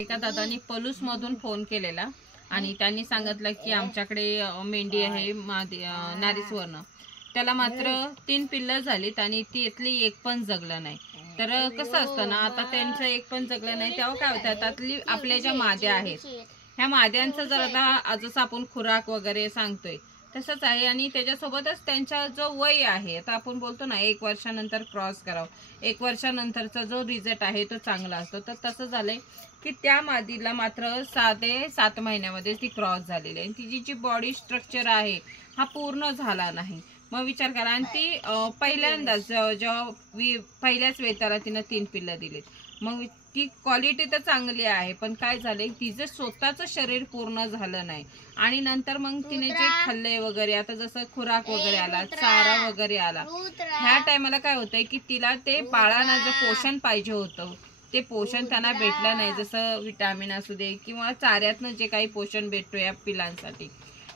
एका दादानी पलूस मधून फोन केलेला आणि त्यांनी सांगितलं की आमच्याकडे मेंढी आहे नारीसवर्ण, त्याला मात्र 3 पिल्लं झालीत आणि त्यातली एक पण जगलं नाही. तर कसं असतं ना, आता त्यांचं एक पण जगलं नाही तेव्हा काय होतं, त्यातली आपल्या ज्या माद्या आहेत ह्या माद्यांचं जर आता जसं आपण खुराक वगैरे सांगतोय तसंच आहे आणि त्याच्यासोबतच त्यांचा जो वय आहे, आता आपण बोलतो ना 1 वर्षानंतर क्रॉस करावं, 1 वर्षानंतरचा जो रिझल्ट आहे तो चांगला असतो. तर तसं झालंय की त्या मादीला मात्र 6 ते 7 महिन्यामध्ये ती क्रॉस झालेली आहे. तिची जी बॉडी स्ट्रक्चर आहे हा पूर्ण झाला नाही. मग विचार करा, आणि ती पहिल्यांदाच जेव्हा पहिल्याच वेताला तिनं 3 पिल्लं दिलीत. मग ती क्वालिटी तर चांगली आहे, पण काय झालंय तिचं स्वतःचं शरीर पूर्ण झालं नाही. आणि नंतर मग तिने जे खाल्ले वगैरे, आता जसं खुराक वगैरे आला, चारा वगैरे आला, ह्या टायमाला काय होतंय की तिला ते बाळांना जे पोषण पाहिजे होतं ते पोषण त्यांना भेटलं नाही. जसं विटामिन असू दे किंवा चाऱ्यातनं जे काही पोषण भेटतो या पिलांसाठी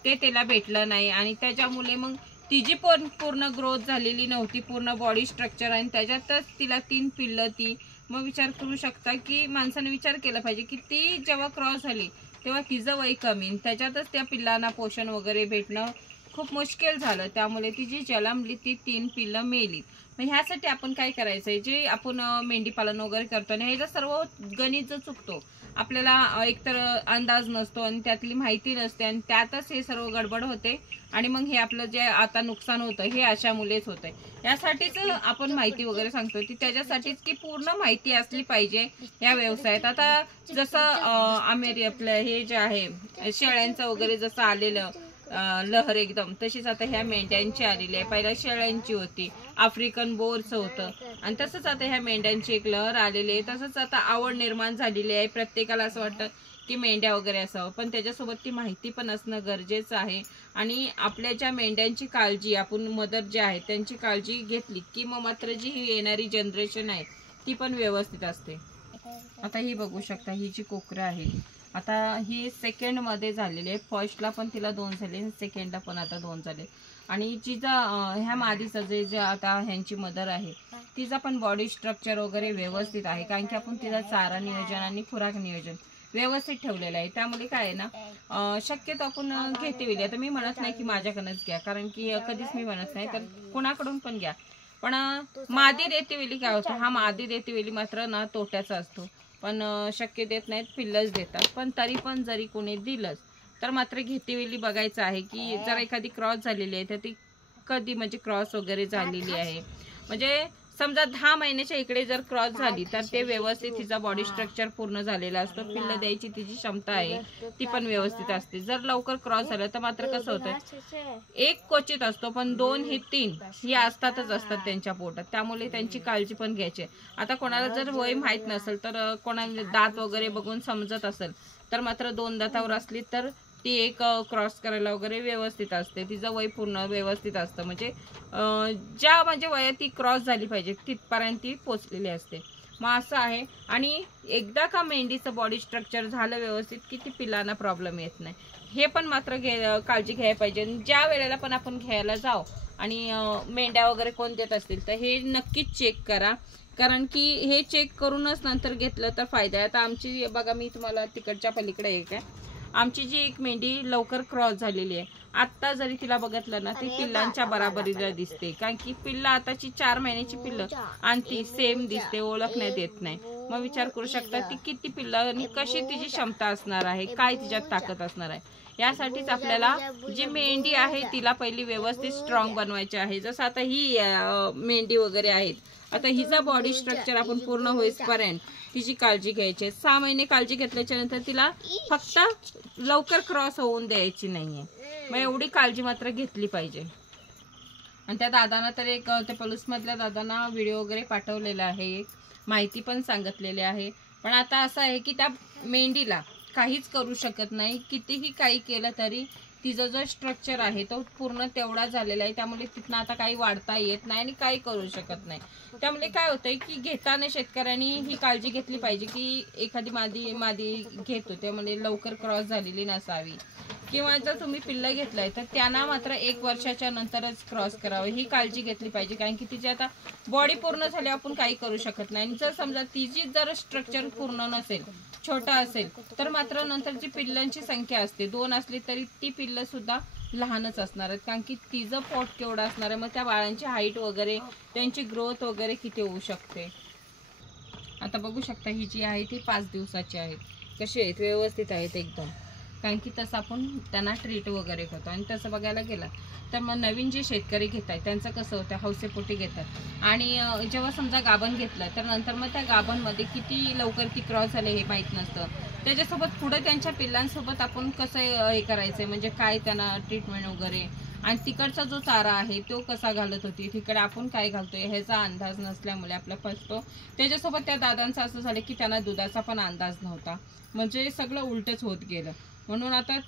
ते तिला भेटलं नाही. आणि त्याच्यामुळे मग तिची पण पूर्ण ग्रोथ झालेली नव्हती, पूर्ण बॉडी स्ट्रक्चर, आणि त्याच्यातच तिला 3 पिल्लं ती. मग विचार करू शकता की माणसाने विचार केला पाहिजे की ती जेव्हा क्रॉस झाली तेव्हा तिचं वय कमी, त्याच्यातच त्या पिल्लांना पोषण वगैरे भेटणं खूप मुश्किल झालं. त्यामुळे ती जी जन्मली ती 3 पिल्लं मेली. मग ह्यासाठी आपण काय करायचंय, जे आपण मेंढी पालन वगैरे करतो ना, ह्याचा सर्व गणित जो चुकतो, आपल्याला एकतर अंदाज नसतो आणि त्यातली माहिती नसते आणि त्यातच हे सर्व गडबड होते आणि मग हे आपलं जे आता नुकसान होतं हे अशामुळेच होतंय. यासाठीच आपण माहिती वगैरे सांगतो की त्याच्यासाठीच की पूर्ण माहिती असली पाहिजे या व्यवसायात. आता जसं आपलं हे जे आहे शेळ्यांचं वगैरे जसं आलेलं लहर एकदम, तशीच आता ह्या मेंढ्यांची आलेली आहे. पहिल्या शेळ्यांची होती, आफ्रिकन बोरचं होतं, आणि तसंच आता ह्या मेंढ्यांची एक लहर आलेली आहे. तसंच आता आवड निर्माण झालेली आहे. प्रत्येकाला असं वाटतं की मेंढ्या वगैरे असावं, पण त्याच्यासोबत ती माहिती पण असणं गरजेचं आहे. आणि आपल्या ज्या मेंढ्यांची काळजी आपण मदर जे आहे त्यांची काळजी घेतली की मग मात्र जी ही येणारी जनरेशन आहे ती पण व्यवस्थित असते. आता ही बघू शकता, ही जी कोकरं आहे आता ही सेकंड मध्ये झालेली आहे. फर्स्टला पण तिला 2 झाले, सेकंडला पण आता 2 झाले. आणि जिचा ह्या मादीचं जे आता ह्यांची मदर आहे तिचा पण बॉडी स्ट्रक्चर वगैरे व्यवस्थित आहे, कारण की आपण तिचा चारा नियोजन आणि खुराक नियोजन व्यवस्थित ठेवलेलं आहे. त्यामुळे काय आहे ना, शक्यतो आपण घेते वेळी, आता मी म्हणत नाही की माझ्याकडनंच घ्या, कारण की कधीच मी म्हणत नाही, तर कोणाकडून पण घ्या, पण मादी देते वेळी काय होतं, हा मादी देते वेळी मात्र ना तोट्याचा असतो. पण शक्य देत नाहीत, पिल्लच देतात. पण तरी पण जरी कोणी दिलंच तर मात्र घेतेवेळी बघायचं आहे की जर एखादी क्रॉस झालेली आहे तर ती कधी म्हणजे क्रॉस वगैरे झालेली आहे. म्हणजे समजा 10 महिन्याच्या इकडे जर क्रॉस झाली तर ते व्यवस्थित तिचा बॉडी स्ट्रक्चर पूर्ण झालेला असतो, पिल्लं द्यायची तिची क्षमता आहे ती पण व्यवस्थित असते. जर लवकर क्रॉस झालं तर मात्र कसं होतं, एक क्वचित असतो, पण 2 हे 3 ही असतातच असतात त्यांच्या पोटात. त्यामुळे त्यांची काळजी पण घ्यायची. आता कोणाला जर वय माहीत नसेल, तर कोणाला दात वगैरे बघून समजत असेल तर मात्र 2 दातावर असली तर ती एक क्रॉस करायला वगैरे व्यवस्थित असते, तिचं वय पूर्ण व्यवस्थित असतं. म्हणजे ज्या म्हणजे वयात ती क्रॉस झाली पाहिजे तिथपर्यंत ती पोचलेली असते. मग असं आहे. आणि एकदा का मेंढीचं बॉडी स्ट्रक्चर झालं व्यवस्थित की ती पिलांना प्रॉब्लेम येत नाही. हे पण मात्र काळजी घ्यायला पाहिजे. ज्या वेळेला पण आपण घ्यायला जाऊ आणि मेंढ्या वगैरे कोण देत असतील तर हे नक्कीच चेक करा, कारण की हे चेक करूनच नंतर घेतलं तर फायदा आहे. आता आमची बघा, मी तुम्हाला तिकडच्या पलीकडे एक आहे, आमची जी एक मेंढी लवकर क्रॉस झालेली आहे, आत्ता जरी तिला बघितलं ना ती पिल्लांच्या बराबरीला दिसते, कारण की पिल्लं आताची 4 महिन्याची पिल्लं आणि ती सेम दिसते, ओळखण्यात येत नाही. मग विचार करू शकता ती किती पिल्लं आणि कशी तिची क्षमता असणार आहे, काय तिच्यात ताकद असणार आहे. यासाठीच आपल्याला जी मेंढी आहे तिला पहिली व्यवस्थित स्ट्रॉंग बनवायची आहे. जसं आता ही मेंढी वगैरे आहेत, आता हिचा बॉडी स्ट्रक्चर आपण पूर्ण होईपर्यंत तिची काळजी घ्यायची. 6 महिने काळजी घेतल्याच्या नंतर तिला फक्त लवकर क्रॉस होऊन द्यायची नाहीये. मग एवढी काळजी मात्र घेतली पाहिजे. आणि त्या दादांना तर एक ते पलूस मधल्या दादांना व्हिडिओ वगैरे पाठवलेला आहे, एक माहिती पण सांगितलेली आहे. पण आता असं आहे की त्या मेंढीला काहीच करू शकत नाही, कितीही काही केलं तरी तिचा जो स्ट्रक्चर आहे तो पूर्ण तेवढा झालेला आहे. त्यामुळे तिथनं आता काही वाढता येत नाही आणि काही करू शकत नाही. त्यामुळे काय होतंय की घेताना शेतकऱ्यांनी ही काळजी घेतली पाहिजे की एखादी मादी घेतो त्यामुळे लवकर क्रॉस झालेली नसावी, किंवा जर तुम्ही पिल्लं घेतलंय तर त्यांना मात्र 1 वर्षाच्या नंतरच क्रॉस करावं, ही काळजी घेतली पाहिजे. कारण की तिची आता बॉडी पूर्ण झाली, आपण काही करू शकत नाही. आणि जर समजा तिची जर स्ट्रक्चर पूर्ण नसेल छोटा असेल तर मात्र नंतर जी पिल्लांची संख्या असते 2 असली तरी ती पिल्लं सुद्धा लहानच असणार आहेत, कारण की तिचं पोट केवढं असणार आहे, मग त्या बाळांची हाईट वगैरे त्यांची ग्रोथ वगैरे किती होऊ शकते. आता बघू शकता ही जी आहे ती 5 दिवसाची आहेत. कशी आहेत, व्यवस्थित आहेत एकदम, कारण की तसं आपण त्यांना ट्रीट वगैरे करतो. आणि तसं बघायला गेलं तर मग नवीन जे शेतकरी घेत आहेत त्यांचं कसं होतं, हौसेपोटी घेतात आणि जेव्हा समजा गाभण घेतलं तर नंतर मग त्या गाभणमध्ये किती लवकर ती क्रॉस झाले हे माहीत नसतं. त्याच्यासोबत पुढे त्यांच्या पिल्लांसोबत आपण कसं हे करायचं, म्हणजे काय त्यांना ट्रीटमेंट वगैरे, आणि तिकडचा जो चारा आहे तो कसा घालत होती, तिकडे आपण काय घालतोय ह्याचा अंदाज नसल्यामुळे आपला फसतो. त्याच्यासोबत त्या दादांचं असं झालं की त्यांना दुधाचा पण अंदाज नव्हता, म्हणजे सगळं उलटच होत गेलं. म्हणून आता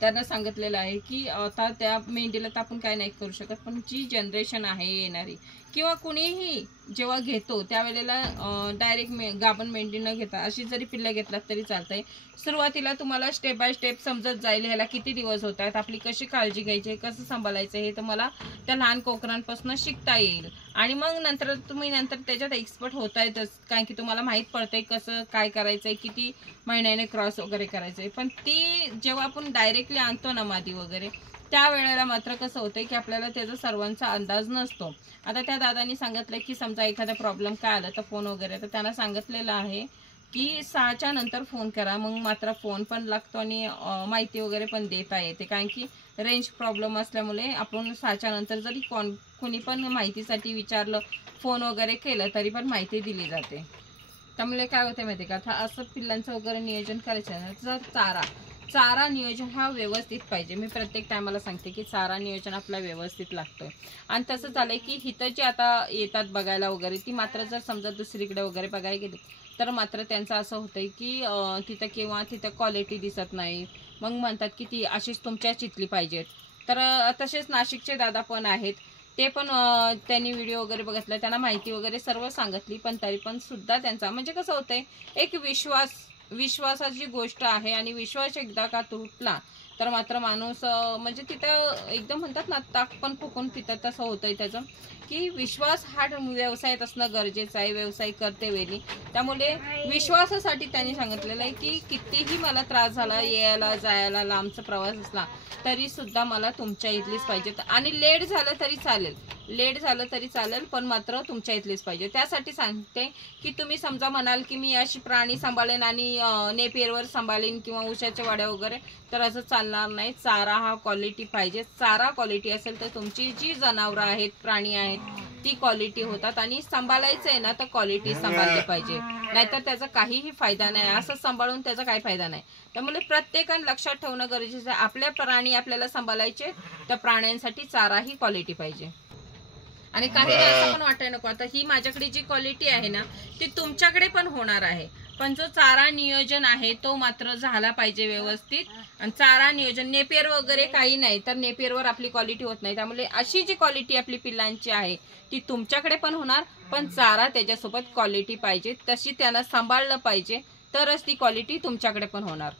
त्यांना सांगितलेलं आहे की आता त्या मेंढीला तर आपण काय नाही करू शकत, पण जी जनरेशन आहे येणारी किंवा कुणीही जेव्हा घेतो त्यावेळेला डायरेक्ट गाभण मेंढी न घेता अशी जरी पिल्लं घेतलात तरी चालतंय. सुरुवातीला तुम्हाला स्टेप बाय स्टेप समजत जाईल ह्याला किती दिवस होत आहेत, आपली कशी काळजी घ्यायची, कसं सांभाळायचं हे तुम्हाला त्या लहान कोकरांपासून शिकता येईल. आणि मग नंतर तुम्ही त्याच्यात एक्सपर्ट होतायतच, कारण की तुम्हाला माहीत पडतंय कसं काय करायचंय, किती महिन्याने क्रॉस वगैरे करायचंय. पण ती जेव्हा आपण डायरेक्टली आणतो ना मादी वगैरे, त्यावेळेला मात्र कसं होतंय की आपल्याला त्याचा सर्वांचा अंदाज नसतो. आता त्या दादांनी सांगितलं की समजा एखादा प्रॉब्लेम काय आला तर फोन वगैरे, तर त्यांना सांगितलेलं आहे की 6च्या नंतर फोन करा, मग मात्र फोन पण लागतो आणि माहिती वगैरे पण देता येते, कारण की रेंज प्रॉब्लेम असल्यामुळे आपण 6च्या नंतर जरी कोणी पण माहितीसाठी विचारलं, फोन वगैरे केलं तरी पण माहिती दिली जाते. त्यामुळे काय होते माहिती का, आता असं पिल्लांचं वगैरे नियोजन करायचं आहे तर चारा नियोजन हा व्यवस्थित पाहिजे. मी प्रत्येक टायमाला सांगते की चारा नियोजन आपला व्यवस्थित लागतं. आणि तसं झालंय की हिथं जे आता येतात बघायला वगैरे, ती मात्र जर समजा दुसरीकडे वगैरे बघायला गेली तर मात्र त्यांचं असं होतंय की तिथं क्वालिटी दिसत नाही, मग म्हणतात की ती अशीच तुमच्या चितली पाहिजेत. तर तसेच नाशिकचे दादा पण आहेत, ते पण त्यांनी व्हिडिओ वगैरे बघितला, त्यांना माहिती वगैरे सर्व सांगितली, पण तरी पण सुद्धा त्यांचा म्हणजे कसं होतंय, एक विश्वासाची गोष्ट आहे आणि विश्वास एकदा का तुटला तर मात्र माणूस म्हणजे तिथं एकदम म्हणतात ना ताक पण फुकून तिथं तसं होतंय त्याचं, की विश्वास हा व्यवसायात असणं गरजेचं आहे व्यवसाय करते वेळी. त्यामुळे विश्वासासाठी त्यांनी सांगितलेलं आहे की कितीही मला त्रास झाला, यायला जायला लांबचा प्रवास असला तरी सुद्धा मला तुमच्या इथलीच पाहिजे, आणि लेट झालं तरी चालेल पण मात्र तुमच्या इथलीच पाहिजे. त्यासाठी सांगते की तुम्ही समजा म्हणाल की मी अशी प्राणी सांभाळेन आणि नेपियरवर सांभाळेन किंवा उशाच्या वाड्या वगैरे, तर असं चालणार नाही. चारा हा क्वालिटी पाहिजे. चारा क्वालिटी असेल तर तुमची जी जनावरं आहेत, प्राणी आहेत, ती क्वालिटी होतात. आणि सांभाळायचं आहे ना तर क्वालिटी सांभाळली पाहिजे, नाहीतर त्याचा काहीही फायदा नाही. असं सांभाळून त्याचा काही फायदा नाही. त्यामुळे प्रत्येकाने लक्षात ठेवणं गरजेचं आहे, आपल्या प्राणी आपल्याला सांभाळायचे तर प्राण्यांसाठी चारा ही क्वालिटी पाहिजे. आणि काही असं पण वाटायला नको, आता ही माझ्याकडे जी क्वालिटी आहे ना ती तुमच्याकडे पण होणार आहे, पण जो चारा नियोजन आहे तो मात्र झाला पाहिजे व्यवस्थित. आणि चारा नियोजन नेपियर वगैरे काही नाही तर नेपियरवर आपली क्वालिटी होत नाही. त्यामुळे अशी जी क्वालिटी आपली पिल्लांची आहे ती तुमच्याकडे पण होणार, पण चारा त्याच्यासोबत क्वालिटी पाहिजे, तशी त्यांना सांभाळलं पाहिजे, तरच ती क्वालिटी तुमच्याकडे पण होणार.